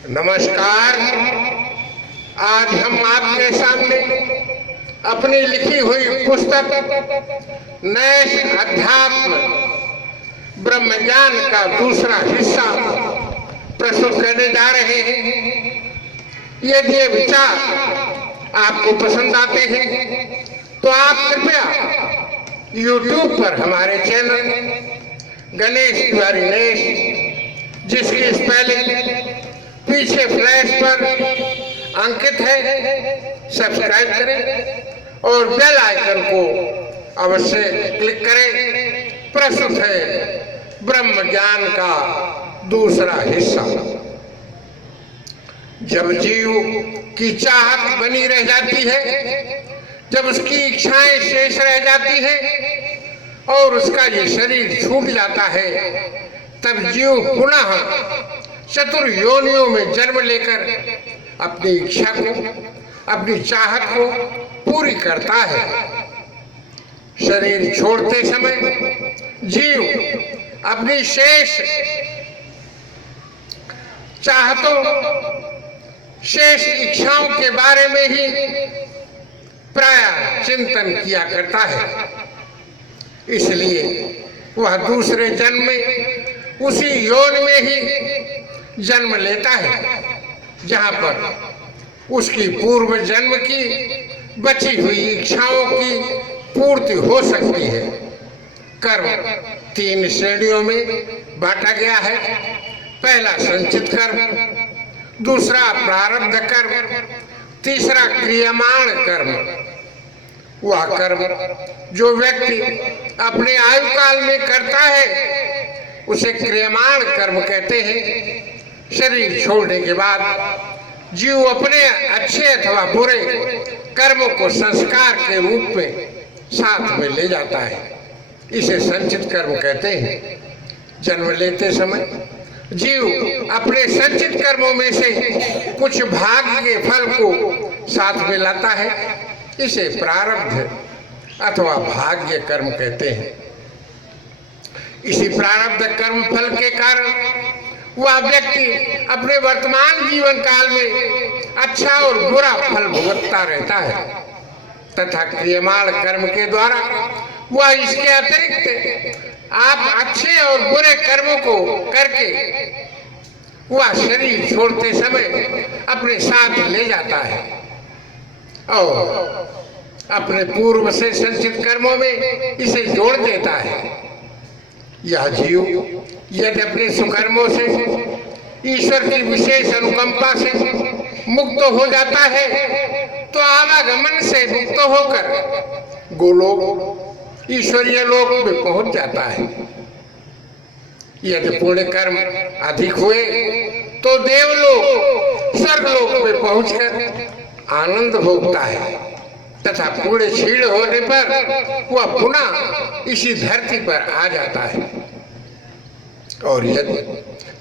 नमस्कार। आज हम आपके सामने अपनी लिखी हुई पुस्तक नैश अध्यात्म ब्रह्मज्ञान का दूसरा हिस्सा प्रस्तुत करने जा रहे हैं। यदि ये विचार आपको पसंद आते हैं तो आप कृपया YouTube पर हमारे चैनल गणेश तिवारी नैश, जिसकी स्पेलिंग पीछे फ्लैश पर अंकित है, सब्सक्राइब करें और बेल आइकन को अवश्य क्लिक करें। प्रस्तुत है ब्रह्म ज्ञान का दूसरा हिस्सा। जब जीव की चाहत बनी रह जाती है, जब उसकी इच्छाएं शेष रह जाती है और उसका ये शरीर छूट जाता है, तब जीव पुनः चतुर योनियों में जन्म लेकर अपनी इच्छा को, अपनी चाहत को पूरी करता है। शरीर छोड़ते समय जीव अपनी शेष चाहतों, शेष इच्छाओं के बारे में ही प्रायः चिंतन किया करता है। इसलिए वह दूसरे जन्म में उसी योनि में ही जन्म लेता है जहां पर उसकी पूर्व जन्म की बची हुई इच्छाओं की पूर्ति हो सकती है। कर्म 3 श्रेणियों में बांटा गया है। पहला संचित कर्म, दूसरा प्रारब्ध कर्म, तीसरा क्रियमाण कर्म। वह कर्म जो व्यक्ति अपने आयु काल में करता है उसे क्रियमाण कर्म कहते हैं। शरीर छोड़ने के बाद जीव अपने अच्छे अथवा बुरे कर्मों को संस्कार के रूप में साथ में ले जाता है। इसे संचित कर्म कहते हैं। जन्म लेते समय जीव अपने संचित कर्मों में से कुछ भाग के फल को साथ में लाता है। इसे प्रारब्ध अथवा भाग्य कर्म कहते हैं। इसी प्रारब्ध कर्म फल के कारण वह व्यक्ति अपने वर्तमान जीवन काल में अच्छा और बुरा फल भुगतता रहता है तथा क्रियमाण कर्म के द्वारा वह इसके अतिरिक्त आप अच्छे और बुरे कर्मों को करके वह शरीर छोड़ते समय अपने साथ ले जाता है और अपने पूर्व से संचित कर्मों में इसे जोड़ देता है। यह जीव यदि अपने सुकर्मों से ईश्वर की विशेष अनुकंपा से मुक्त हो जाता है तो आवागमन से मुक्त होकर गोलोक, ईश्वरीय लोक में पहुंच जाता है। यदि पुण्य कर्म अधिक हुए तो देवलोक, स्वर्गलोक में पहुंचकर आनंद भोगता है तथा पुण्य क्षीण होने पर वह पुनः इसी धरती पर आ जाता है। और यदि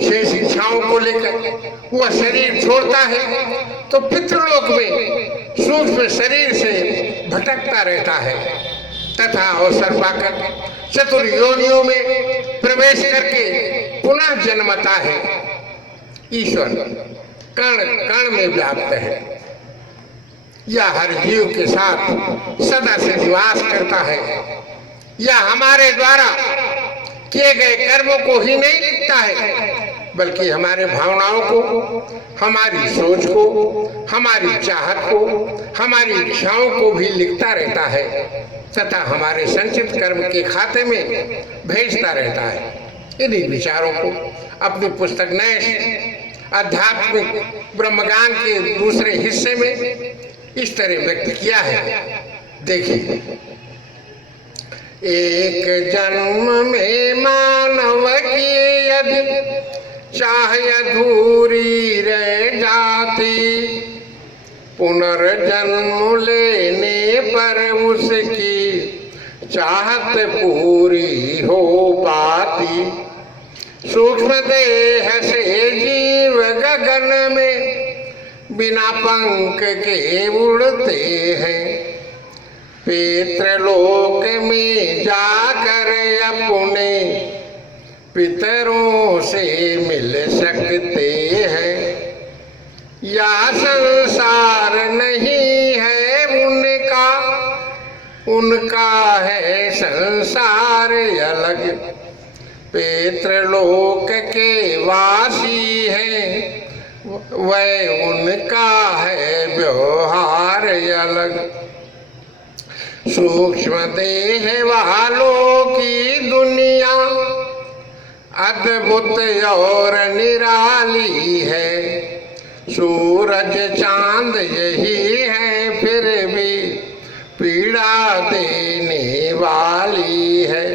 शेष इच्छाओं को लेकर वह शरीर छोड़ता है तो पितृलोक में सूक्ष्म शरीर से भटकता रहता है तथा अवसर पाकर चतुर योनियों में प्रवेश करके पुनः जन्मता है। ईश्वर कण कण में व्याप्त है। यह हर जीव के साथ सदा से निवास करता है। यह हमारे द्वारा किए गए कर्मों को ही नहीं लिखता है बल्कि हमारे भावनाओं को, हमारी सोच को, हमारी चाहत को, हमारी इच्छाओं को भी लिखता रहता है तथा हमारे संचित कर्म के खाते में भेजता रहता है। इन्हीं विचारों को अपनी पुस्तक नैश आध्यात्मिक ब्रह्मज्ञान के दूसरे हिस्से में इस तरह व्यक्त किया है। देखिए, एक जन्म में मानव की यदि चाह अधूरी रह जाती, पुनर्जन्म लेने पर उसकी चाहत पूरी हो पाती। सूक्ष्म देह से जीव गगन में बिना पंख के उड़ते हैं, पितृलोक में जाकर अपने पितरों से मिल सकते हैं। या संसार नहीं है उनका, उनका है संसार अलग। पितृलोक के वासी हैं, वह उनका है व्यवहार अलग। सूक्ष्म देह वालों की दुनिया अद्भुत और निराली है। सूरज चांद यही है फिर भी पीड़ा देने वाली है।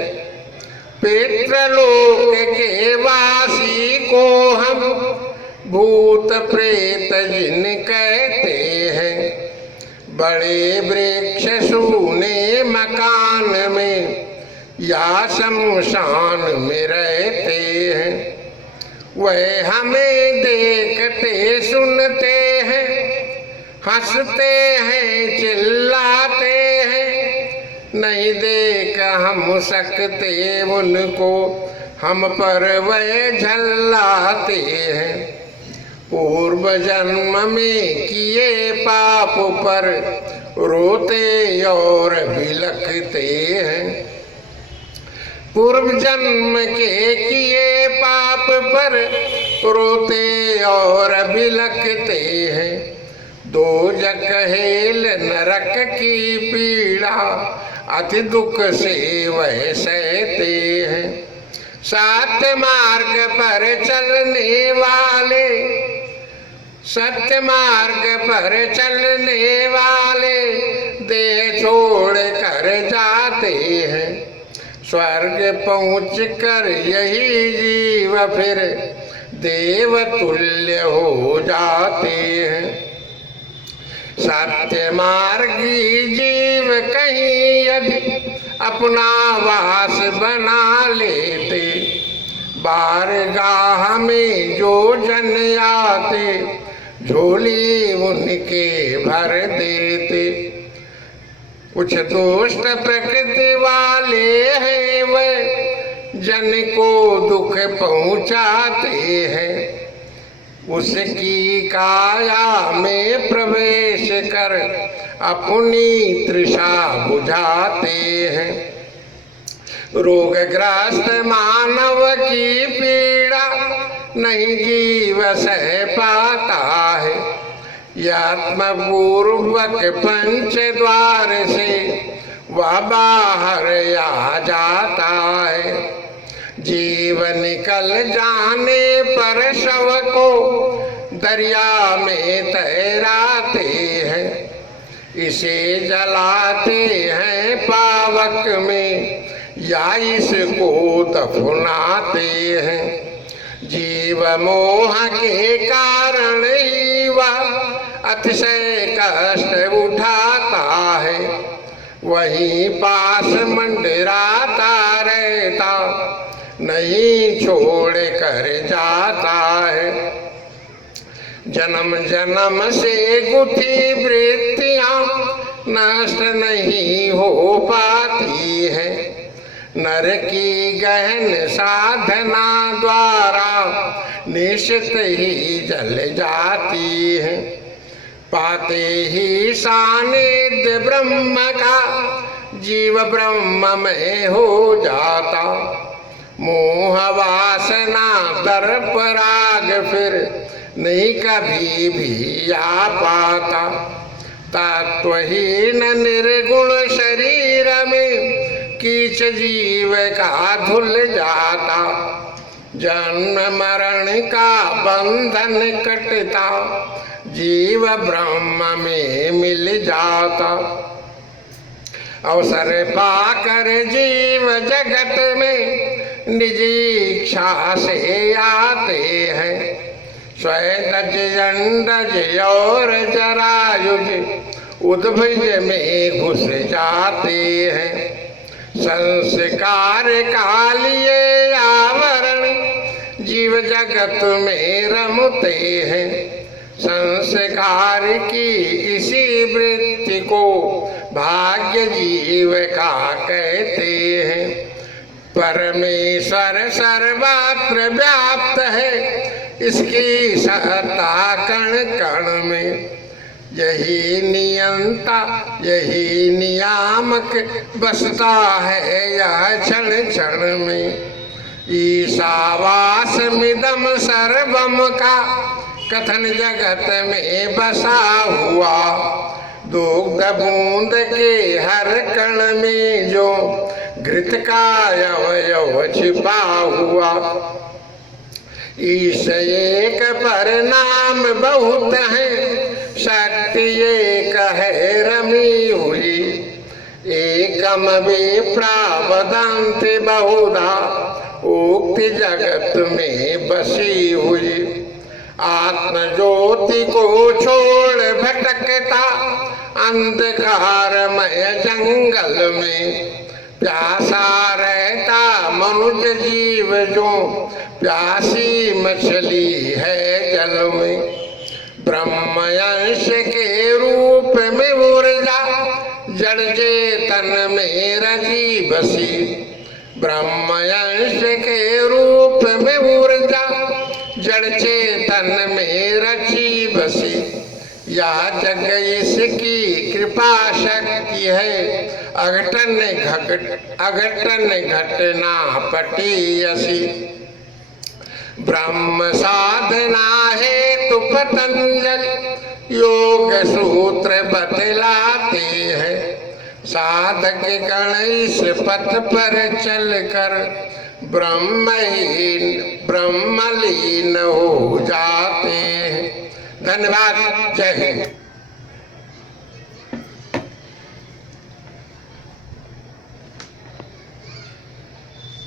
पितृलोक के वासी को हम भूत प्रेत जिन कहते हैं। बड़े वृक्ष सूने मकान में या शमशान में रहते हैं। वह हमें देखते सुनते हैं, हंसते हैं चिल्लाते हैं। नहीं देख हम सकते उनको, हम पर वह झल्लाते हैं। पूर्व जन्म में किए पाप पर रोते और बिलखते हैं। पूर्व जन्म के किए पाप पर रोते और बिलखते हैं। दोजख हेल नरक की पीड़ा अति दुख से वह सहते हैं। सत्य मार्ग पर चलने वाले, सत्य मार्ग पर चलने वाले देह छोड़ कर जाते हैं। स्वर्ग पहुँच कर यही जीव फिर देव तुल्य हो जाते हैं। सत्य मार्गी जीव कहीं यदि अपना वास बना लेते, बारगाह में जो जन आते झोली उनके भर देते। कुछ दोस्त प्रकृति वाले हैं, वे जन को दुख पहुँचाते हैं। उसकी काया में प्रवेश कर अपनी तृषा बुझाते हैं। रोगग्रस्त मानव की पीड़ा नहीं जीव सह पाता है। आत्मपूर्वक पंच द्वार से वह बाहर आ जाता है। जीव निकल जाने पर शव को दरिया में तैराते हैं। इसे जलाते हैं पावक में या इसको दफनाते हैं। जीव मोह के कारण ही वह अतिशय कष्ट उठाता है। वहीं पास मंडराता रहता, नहीं छोड़ कर जाता है। जन्म जन्म से गुथी वृत्तियां नष्ट नहीं हो पाती है। नर की गहन साधना द्वारा निश्चित ही जल जाती है। पाते ही सानिध्य ब्रह्म का जीव ब्रह्म में हो जाता। मोह वासना दर्प राग फिर नहीं कभी भी आ पाता। तत्वहीन निर्गुण शरीर में कीच जीव का धुल जाता। जन्म मरण का बंधन कटता, जीव ब्रह्म में मिल जाता। अवसर पाकर जीव जगत में निज इच्छा से आते हैं। स्वैदज अंडज और जरायुज उद्भिज में घुस जाते हैं। संस्कार का लिए आवरण जीव जगत में रमते हैं। संस्कार की इसी वृत्ति को भाग्य जीव का कहते हैं। परमेश्वर सर्वत्र व्याप्त है, इसकी सत्ता कण कण में, यही नियंता यही नियामक बसता है यह क्षण क्षण में। ईशावास मिदम सर्वम का कथन जगत में बसा हुआ, दुग्ध बूंद के हर कण में जो घृत का अवयव छिपा हुआ। ईश एक पर नाम बहुत है, शक्ति एक है रमी हुई। एकम विप्रा वदन्ति बहुधा, उक्ति जगत में बसी हुई। आत्म ज्योति को छोड़ भटकता अंधकारमय जंगल में, प्यासा रहता मनुष्य जीव जो प्यासी मछली है जल में। ब्रह्मयंश के रूप में ऊर्जा जड़ चेतन में रची बसी, ब्रह्मयंश के रूप में ऊर्जा जड़ चेतन में रची बसी। या जग इसकी कृपा शक्ति है, अघटन घटना पटीयसी। ब्रह्म साधना है तो पतंजल योग सूत्र बतलाते हैं। साधक गण इस पथ पर चलकर ब्रह्मलीन हो जाते हैं। धन्यवाद। जय हिंद।